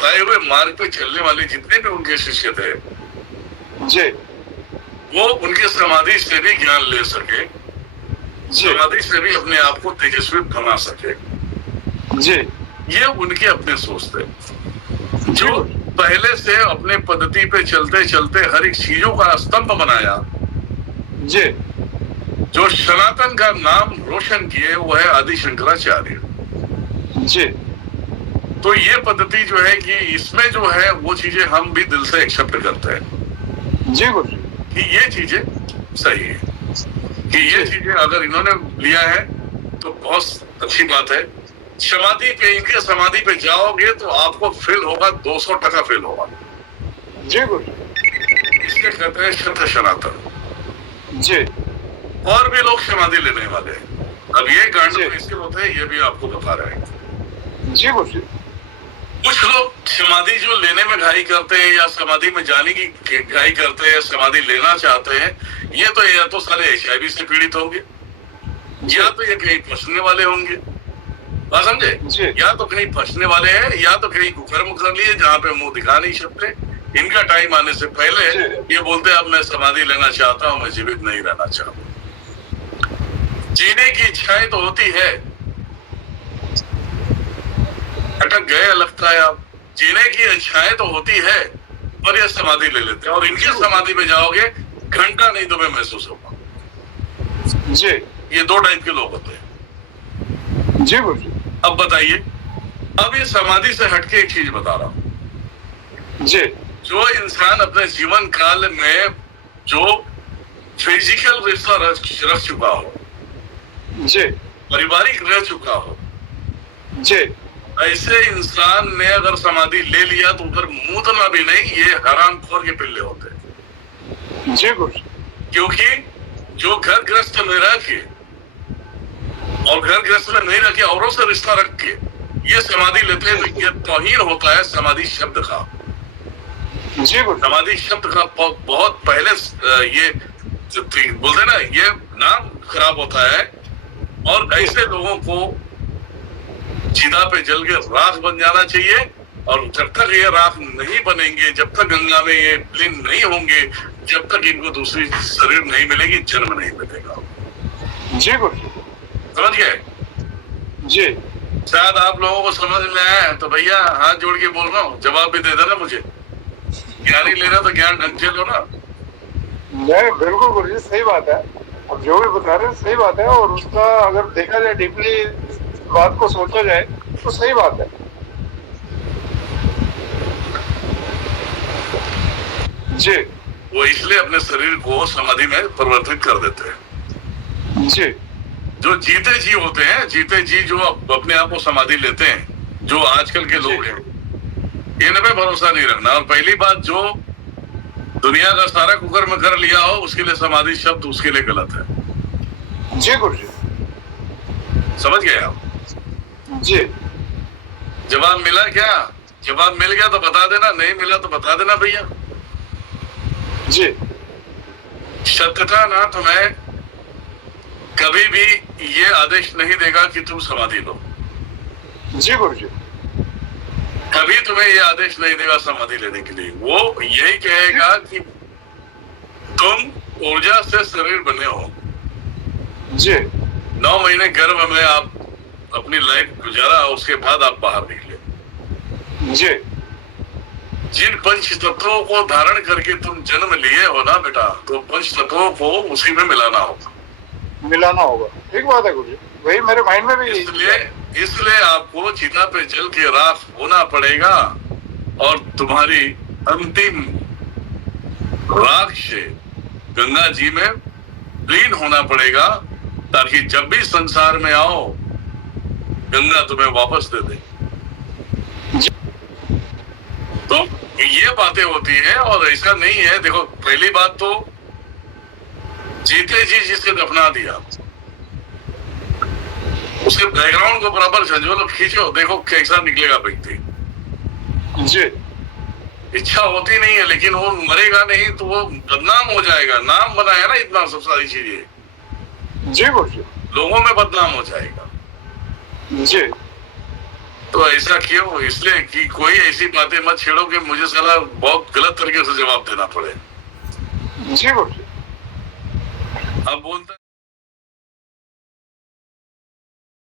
बताए हुए मार्ग पे चलने वाले जितने भी उनके शिष्य थे जी वो उनके समाधि से भी ज्ञान ले सके, जी समाधि से भी अपने आप को तेजस्वी बना सके। जी ये उनके अपने सोच थे, जी जो गुरुजी। पहले से अपने पद्धति पे चलते चलते हर एक चीजों का स्तंभ बनाया, जी जो सनातन का नाम रोशन किए, वो है आदि शंकराचार्य। जी तो ये पद्धति जो है कि इसमें जो है वो चीजें हम भी दिल से एक्सेप्ट करते हैं जी गुरुजी। कि ये चीजें सही है, कि ये जी चीजें अगर इन्होंने लिया है तो बहुत अच्छी बात है। समाधि पे, इनके समाधि पे जाओगे तो आपको फील होगा, 200% फील होगा। जी गुरुजी। इसलिए कहते हैं शुद्ध सनातन। जी और भी लोग समाधि लेने वाले हैं। अब ये कांड जी। तो इसके होते हैं, ये भी आपको बता रहे हैं। जी गुरुजी। कुछ लोग समाधि जो लेने में घाई करते हैं या समाधि में जाने की घाई करते हैं, समाधि लेना चाहते हैं, ये तो या तो साले HIV से पीड़ित होंगे, या तो ये कहीं फंसने वाले होंगे। बात समझे? जी या तो कहीं फंसने वाले हैं, या तो कहीं कुकर्म कर लिए जहाँ पे मुंह दिखा नहीं सकते। इनका टाइम आने से पहले ये बोलते हैं अब मैं समाधि लेना चाहता हूँ, मैं जीवित नहीं रहना चाहता। जीने की इच्छाएं तो होती है, अटक गए लगता है आप। जीने की इच्छाएं तो होती है, पर ये समाधि ले लेते हैं। और इनकी समाधि में जाओगे, घंटा नहीं तुम्हें महसूस होगा। जी ये दो टाइप के लोग होते हैं। जी गुरुजी। अब बताइए, अब ये समाधि से हटके एक चीज बता रहा हूं। जी जो इंसान अपने जीवन काल में जो फिजिकल रिश्ता रख चुका हो, जी पारिवारिक रह चुका हो, जी ऐसे इंसान ने अगर समाधि ले लिया तो उधर मूतना भी नहीं, ये हरामखोर के पिल्ले होते हैं। जी गुरुजी। क्योंकि जो घर ग्रस्त में रह के और घर ग्रस्त में नहीं रह के औरों से रिश्ता रख के ये समाधि लेते हैं, तो ये तौहीन होता है समाधि शब्द का। जी गुरुजी। समाधि शब्द का बहुत पहले ये बोलते ना, ये नाम खराब होता है। और ऐसे लोगों को चिता पे जल के राख बन जाना चाहिए। और जब तक ये राख नहीं बनेंगे, जब तक गंगा में ये विलीन नहीं होंगे, जब तक इनको दूसरी शरीर नहीं मिलेगी, जन्म नहीं मिलेगा। जी गुरुजी। समझ गए? जी शायद आप लोगों को समझ में आया है, तो भैया हाथ जोड़ के बोल रहा हूँ, जवाब भी दे देना मुझे। ज्ञान ही लेना तो ज्ञान ढंग से लो ना। नहीं, बिल्कुल गुरुजी, सही बात है। अब जो भी बता रहे हैं सही बात है, और उसका अगर देखा जाए डीपली, बात को सोचा जाए तो सही बात है। जी वो इसलिए अपने शरीर को समाधि में परिवर्तित कर देते हैं। जी जो जीते जी होते हैं, जीते जी जो अपने आप को समाधि लेते हैं, जो आजकल के लोग हैं, इनमें भरोसा नहीं रखना। और पहली बात, जो दुनिया का सारा कुकर्म कर लिया हो, उसके लिए समाधि शब्द उसके लिए गलत है। जी गुरुजी। समझ गए आप? जी जवाब मिला क्या? जवाब मिल गया तो बता देना, नहीं मिला तो बता देना भैया। जी सत्यता ना तुम्हें कभी भी ये आदेश नहीं देगा कि तुम समाधि लो। जी गुरुजी। कभी तुम्हें ये आदेश नहीं देगा समाधि लेने के लिए। वो यही कहेगा कि तुम ऊर्जा से शरीर बने हो। जी 9 महीने गर्भ में आप अपनी लाइफ गुजारा, उसके बाद आप बाहर निकले। जी जिन पंच तत्वों को धारण करके तुम जन्म लिए हो ना बेटा, तो पंच तत्वों को उसी में मिलाना होगा। मिलाना होगा, ठीक बात है गुरुजी। वही मेरे माइंड में भी। इसलिए आपको चिता पे जल के राख होना पड़ेगा, और तुम्हारी अंतिम राख से गंगा जी में लीन होना पड़ेगा, ताकि जब भी संसार में आओ, गंगा तुम्हें वापस दे दे। तो ये बातें होती है, और ऐसा नहीं है। देखो, पहली बात तो जीते जी जिसके दफना दिया, उसके बैकग्राउंड को बराबर झंझोलो, खींचो, देखो कैसा निकलेगा व्यक्ति। जी इच्छा होती नहीं है, लेकिन वो मरेगा नहीं तो वो बदनाम हो जाएगा। नाम बनाया ना इतना, सब सारी चीजें जी गुरुजी। लोगों में बदनाम हो जाएगा। जी तो ऐसा क्यों? इसलिए कि कोई ऐसी बातें मत छेड़ो कि मुझे साला बहुत गलत तरीके से जवाब देना पड़े। जी गुरु जी। अब बोलता